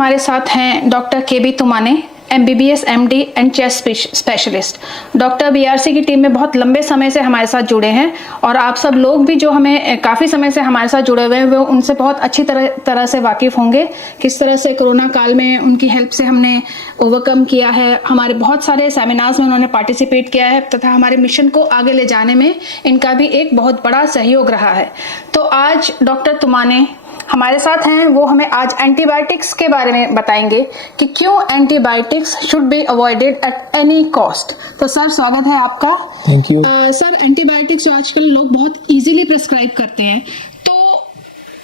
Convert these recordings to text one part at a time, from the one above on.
हमारे साथ हैं doctor KB Tumane, MBBS MD and chest specialist. Doctor BRC की टीम में बहुत लंबे समय से हमारे साथ जुड़े हैं और आप सब लोग भी जो हमें काफ़ी समय से हमारे साथ जुड़े हुए हैं वो उनसे बहुत अच्छी तरह से वाकिफ़ होंगे। किस तरह से कोरोना काल में उनकी हेल्प से हमने ओवरकम किया है, हमारे बहुत सारे सेमिनार्स में उन्होंने पार्टिसिपेट किया है तथा हमारे मिशन को आगे ले जाने में इनका भी एक बहुत बड़ा सहयोग रहा है। तो आज डॉक्टर तुमाने हमारे साथ हैं, वो हमें आज एंटीबायोटिक्स के बारे में बताएंगे कि क्यों antibiotics should be avoided at any cost. तो सर, स्वागत है आपका। Thank you. सर, एंटीबायोटिक्स जो आजकल लोग बहुत इजीली प्रेस्क्राइब करते हैं, तो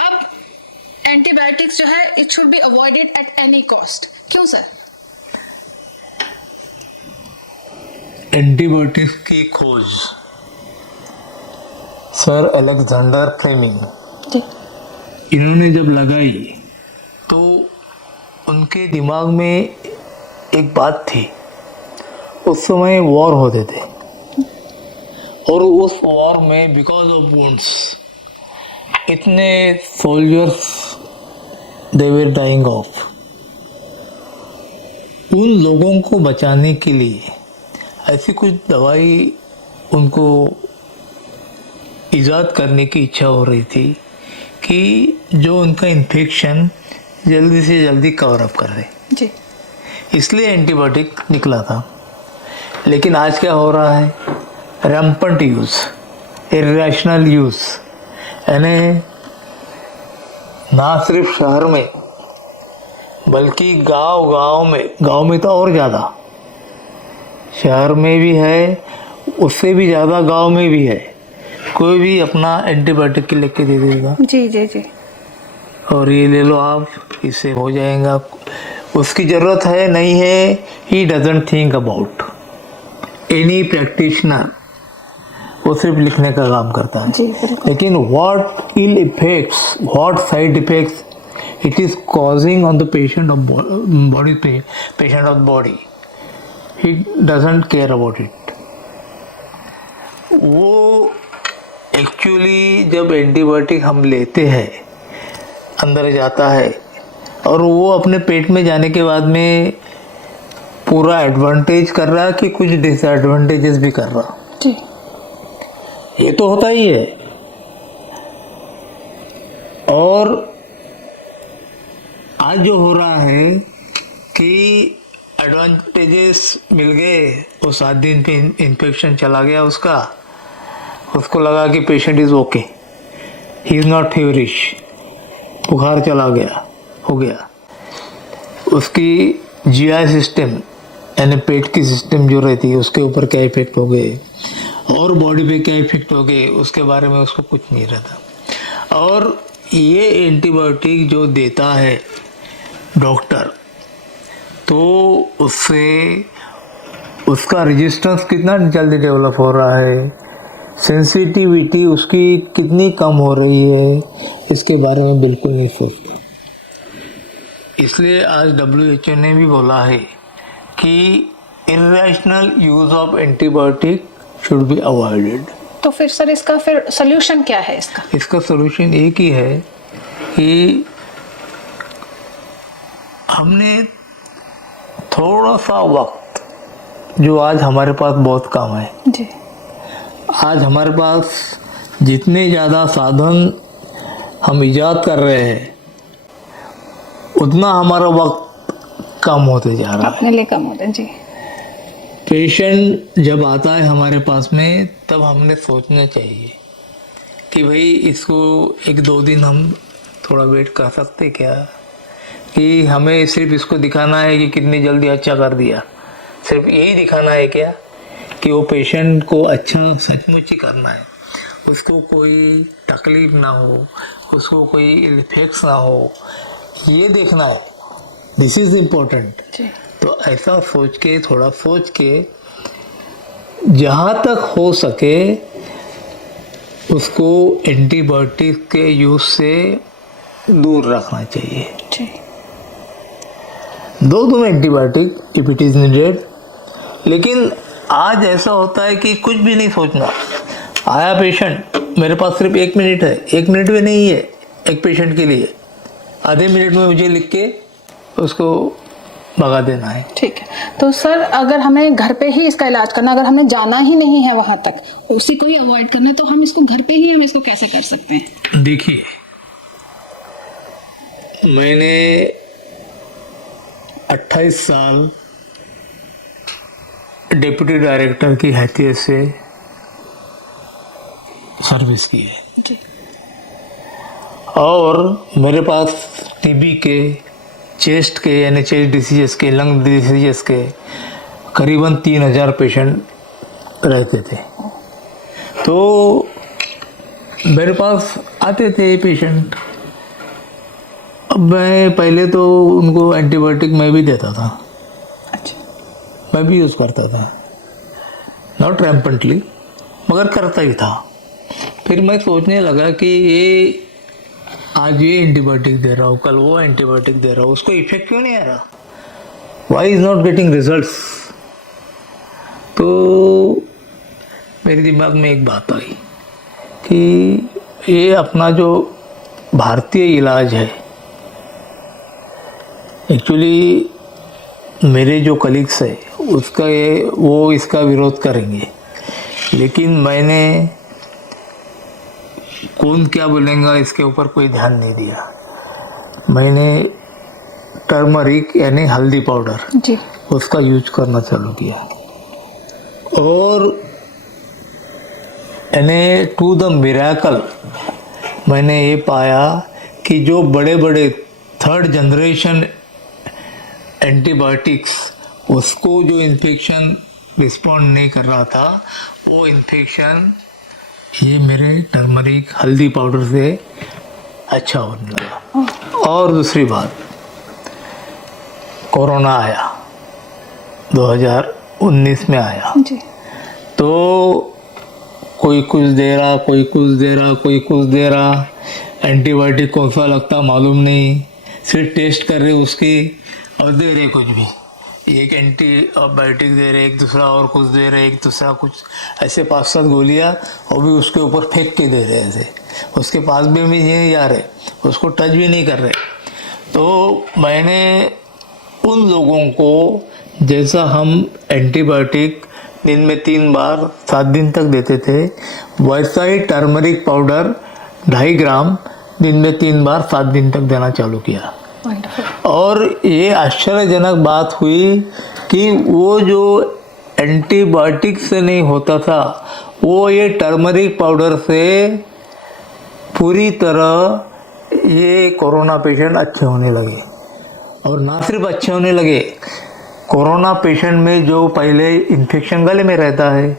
अब एंटीबायोटिक्स जो है it should be avoided at any cost, क्यों सर? एंटीबायोटिक्स की खोज सर अलेक्जेंडर फ्लेमिंग इन्होंने जब लगाई तो उनके दिमाग में एक बात थी। उस समय वॉर होते थे और उस वॉर में बिकॉज ऑफ वुंड्स इतने soldiers they were dying off. उन लोगों को बचाने के लिए ऐसी कुछ दवाई उनको ईजाद करने की इच्छा हो रही थी कि जो उनका इन्फेक्शन जल्दी से जल्दी कवर अप कर दे जी। इसलिए एंटीबायोटिक निकला था। लेकिन आज क्या हो रहा है? रैम्पेंट यूज़, इरेशनल यूज़, यानी ना सिर्फ शहर में बल्कि गांव में तो और ज़्यादा, शहर में भी है, उससे भी ज़्यादा गांव में भी है। कोई भी अपना एंटीबायोटिक लिख के दे देगा, जी जी जी, और ये ले लो आप, इससे हो जाएगा। उसकी ज़रूरत है नहीं है, he doesn't think about any practitioner, वो सिर्फ लिखने का काम करता है। लेकिन what ill effects, what side effects it is causing on the patient of body, he doesn't care about it. वो एक्चुअली जब एंटीबायोटिक हम लेते हैं अंदर जाता है और वो अपने पेट में जाने के बाद में पूरा एडवांटेज कर रहा है कि कुछ डिसएडवांटेजेस भी कर रहा जी। ये तो होता ही है। और आज जो हो रहा है कि एडवांटेजेस मिल गए, वो 7 दिन पे इन्फेक्शन चला गया उसको लगा कि patient is okay, he is not feverish, बुखार चला गया, हो गया। उसकी GI सिस्टम यानी पेट की सिस्टम जो रहती है उसके ऊपर क्या इफेक्ट हो गए और बॉडी पे क्या इफेक्ट हो गए उसके बारे में उसको कुछ नहीं रहता। और ये एंटीबायोटिक जो देता है डॉक्टर, तो उससे उसका रेजिस्टेंस कितना जल्दी डेवलप हो रहा है, सेंसिटिविटी उसकी कितनी कम हो रही है, इसके बारे में बिल्कुल नहीं सोचता। इसलिए आज WHO ने भी बोला है कि irrational use of antibiotic should be avoided. तो फिर सर इसका फिर सोल्यूशन क्या है? इसका सोल्यूशन एक ही है कि हमने थोड़ा सा वक्त, जो आज हमारे पास बहुत कम है जी, आज हमारे पास जितने ज़्यादा साधन हम इजाद कर रहे हैं उतना हमारा वक्त कम होते जा रहा है, अपने लिए कम होता है जी। पेशेंट जब आता है हमारे पास में तब हमने सोचना चाहिए कि भाई इसको 1-2 दिन हम थोड़ा वेट कर सकते क्या, कि हमें सिर्फ इसको दिखाना है कि कितनी जल्दी अच्छा कर दिया, सिर्फ यही दिखाना है क्या कि वो पेशेंट को अच्छा सचमुच ही करना है, उसको कोई तकलीफ ना हो, उसको कोई इफेक्ट्स ना हो, ये देखना है। This is important. तो ऐसा सोच के, थोड़ा सोच के, जहाँ तक हो सके उसको एंटीबायोटिक के यूज से दूर रखना चाहिए। दो तुम antibiotic if it is needed. लेकिन आज ऐसा होता है कि कुछ भी नहीं सोचना। आया पेशेंट, मेरे पास सिर्फ 1 मिनट है, 1 मिनट भी नहीं है एक पेशेंट के लिए, आधे मिनट में मुझे लिख के उसको भगा देना है। ठीक है। तो सर अगर हमें घर पे ही इसका इलाज करना, अगर हमने जाना ही नहीं है वहां तक, उसी को ही अवॉइड करना है, तो हम इसको घर पे ही हम इसको कैसे कर सकते हैं? देखिए, मैंने 28 साल डिप्टी डायरेक्टर की हैसियत से सर्विस की है जी। और मेरे पास टीबी के, चेस्ट के यानी चेस्ट डिसीजेस के, लंग डिसीजेस के करीबन 3000 पेशेंट रहते थे। तो मेरे पास आते थे पेशेंट। अब मैं पहले तो उनको एंटीबायोटिक मैं भी देता था, अच्छा। मैं भी यूज़ करता था, नॉट रैम्पेंटली, मगर करता ही था। फिर मैं सोचने लगा कि ये आज ये एंटीबायोटिक दे रहा हूँ, कल वो एंटीबायोटिक दे रहा हूँ, उसको इफेक्ट क्यों नहीं आ रहा, why is not getting results. तो मेरे दिमाग में एक बात आई कि ये अपना जो भारतीय इलाज है, एक्चुअली मेरे जो कलीग्स है उसका वो इसका विरोध करेंगे, लेकिन मैंने कौन क्या बोलेगा इसके ऊपर कोई ध्यान नहीं दिया। मैंने टर्मरिक यानी हल्दी पाउडर जी। उसका यूज करना चालू किया और यानी टू द मिरेकल मैंने ये पाया कि जो बड़े बड़े 3rd जनरेशन एंटीबायोटिक्स, उसको जो इन्फेक्शन रिस्पॉन्ड नहीं कर रहा था, वो इन्फेक्शन ये मेरे टर्मरिक हल्दी पाउडर से अच्छा होने लगा। और दूसरी बात, कोरोना आया 2019 में आया, जी। तो कोई कुछ दे रहा, कोई कुछ दे रहा, कोई कुछ दे रहा, एंटीबायोटिक कौन सा लगता मालूम नहीं, फिर टेस्ट कर रहे उसकी और दे रहे कुछ भी, एक एंटीबायोटिक दे रहे, एक दूसरा और कुछ दे रहे, एक दूसरा कुछ, ऐसे 5-7 गोलियां और भी उसके ऊपर फेंक के दे रहे, ऐसे उसके पास भी नहीं जा रहे, उसको टच भी नहीं कर रहे। तो मैंने उन लोगों को, जैसा हम एंटीबायोटिक दिन में 3 बार 7 दिन तक देते थे, वैसा ही टर्मरिक पाउडर 2.5 ग्राम दिन में 3 बार 7 दिन तक देना चालू किया। और ये आश्चर्यजनक बात हुई कि वो जो एंटीबायोटिक से नहीं होता था, वो ये टर्मरिक पाउडर से पूरी तरह ये कोरोना पेशेंट अच्छे होने लगे। और ना सिर्फ अच्छे होने लगे, कोरोना पेशेंट में जो पहले इन्फेक्शन गले में रहता है,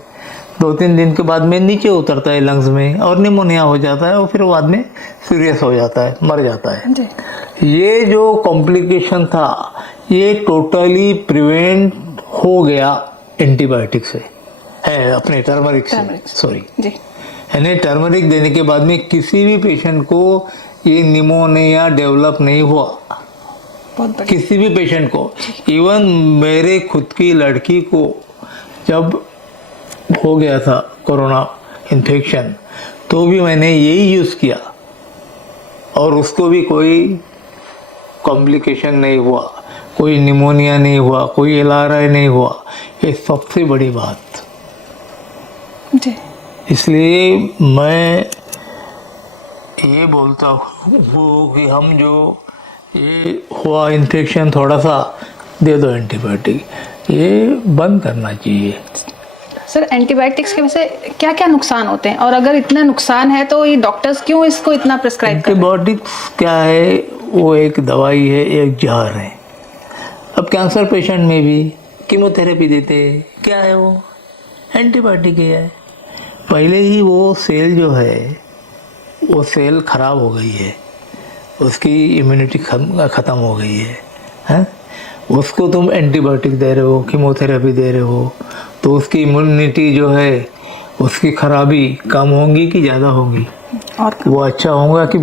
2-3 दिन के बाद में नीचे उतरता है लंग्स में और निमोनिया हो जाता है और फिर बाद में सीरियस हो जाता है, मर जाता है। ये जो कॉम्प्लिकेशन था ये टोटली प्रिवेंट हो गया एंटीबायोटिक से, है अपने टर्मरिक से, सॉरी जी। यानी टर्मरिक देने के बाद में किसी भी पेशेंट को ये निमोनिया डेवलप नहीं हुआ, किसी भी पेशेंट को। इवन मेरे खुद की लड़की को जब हो गया था कोरोना इन्फेक्शन, तो भी मैंने यही यूज़ किया और उसको भी कोई कॉम्प्लिकेशन नहीं हुआ, कोई निमोनिया नहीं हुआ, कोई LRI नहीं हुआ। ये सबसे बड़ी बात जी। इसलिए मैं ये बोलता हूँ कि हम जो ये हुआ इन्फेक्शन, थोड़ा सा दे दो एंटीबायोटिक, ये बंद करना चाहिए। सर एंटीबायोटिक्स के वजह से क्या क्या नुकसान होते हैं, और अगर इतना नुकसान है तो ये डॉक्टर्स क्यों इसको इतना प्रिस्क्राइब करते हैं? एंटीबायोटिक्स क्या है, वो एक दवाई है, एक जहर है। अब कैंसर पेशेंट में भी कीमोथेरेपी देते हैं, क्या है वो, एंटीबायोटिक ही है। पहले ही वो सेल जो है, वो सेल खराब हो गई है, उसकी इम्यूनिटी ख़त्म हो गई है, उसको तुम एंटीबायोटिक दे रहे हो, कीमोथेरेपी दे रहे हो, तो उसकी इम्यूनिटी जो है उसकी खराबी कम होगी कि ज़्यादा होगी, और वो अच्छा होगा कि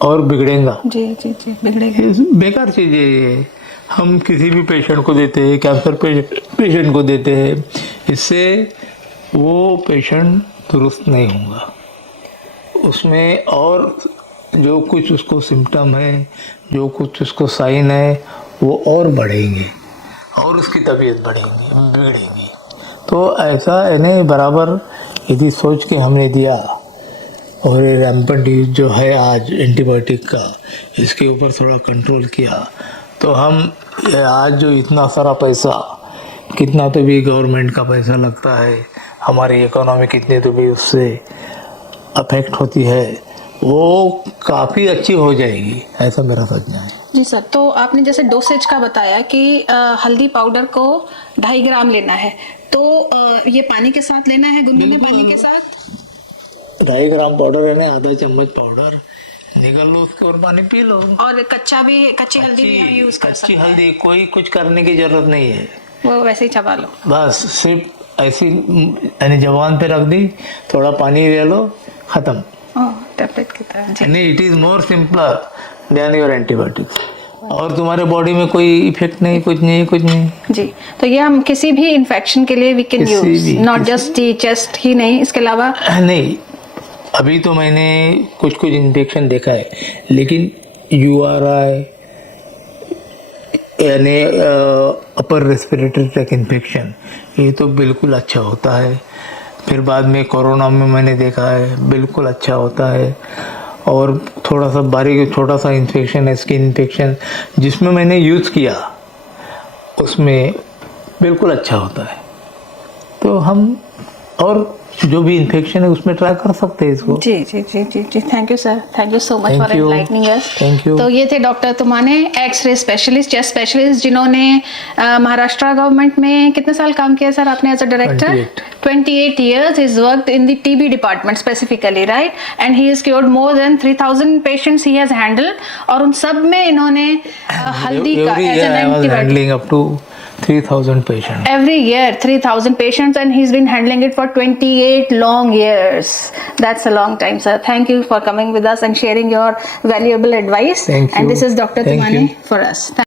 और बिगड़ेगा? जी जी जी, बिगड़ेगा। बेकार चीज़ है ये। हम किसी भी पेशेंट को देते हैं, कैंसर पेशेंट को देते हैं, इससे वो पेशेंट दुरुस्त नहीं होगा। उसमें और जो कुछ उसको सिम्टम है, जो कुछ उसको साइन है, वो और बढ़ेंगे और उसकी तबीयत बिगड़ेगी। तो ऐसा इन्हें बराबर यदि सोच के हमने दिया और ये रैम्पेंट यूज जो है आज एंटीबायोटिक का, इसके ऊपर थोड़ा कंट्रोल किया तो हम आज जो इतना सारा पैसा, कितना तो भी गवर्नमेंट का पैसा लगता है, हमारी इकोनॉमी कितनी तो भी उससे अफेक्ट होती है, वो काफ़ी अच्छी हो जाएगी, ऐसा मेरा सोचना है। जी सर, तो आपने जैसे डोसेज का बताया कि हल्दी पाउडर को 2.5 ग्राम लेना है, तो ये पानी के साथ लेना है, गुनगुने पानी के साथ? 2.5 ग्राम पाउडर है ना, आधा चम्मच पाउडर निकल लो उसको और पानी पी लो। और कच्ची हल्दी भी हम यूज कर सकते कच्ची हैं? हल्दी कोई कुछ करने की जरूरत नहीं है, वो वैसे ही चबा लो। बस सिर्फ ऐसी यानी जबान पे रख दी, थोड़ा पानी ले लो, खत्म। टैबलेट की तरह जी। It is more simpler than your antibiotics, और तुम्हारे बॉडी में कोई इफेक्ट नहीं, कुछ नहीं। जी, तो ये हम किसी भी इन्फेक्शन के लिए we can use, not just chest ही नहीं, इसके अलावा नहीं। अभी तो मैंने कुछ इन्फेक्शन देखा है, लेकिन URI यानी अपर रेस्पिरेटरी ट्रैक इन्फेक्शन, ये तो बिल्कुल अच्छा होता है। फिर बाद में कोरोना में मैंने देखा है बिल्कुल अच्छा होता है। और थोड़ा सा बारीक छोटा सा इन्फेक्शन है, स्किन इन्फेक्शन, जिसमें मैंने यूज़ किया उसमें बिल्कुल अच्छा होता है। तो हम और जो भी इन्फेक्शन है उसमें ट्राई कर सकते हैं इसको। जी जी जी जी जी, thank you sir, thank you so much for enlightening us. Thank you. तो ये थे doctor Tumane, X ray specialist, chest specialist, जिन्होंने महाराष्ट्र गवर्नमेंट में कितने साल काम किया सर आपने as a director? 28 years he's worked in the TB department specifically, right? And he has cured more than 3,000 patients he has handled, और उन सब में इन्होंने हल्दी का as an antibiotic handling up to 3,000 patients. Every year 3,000 patients, and he's been handling it for 28 long years. That's a long time, sir. Thank you for coming with us and sharing your valuable advice. Thank you. And this is Dr. Thank Tumane you. for us.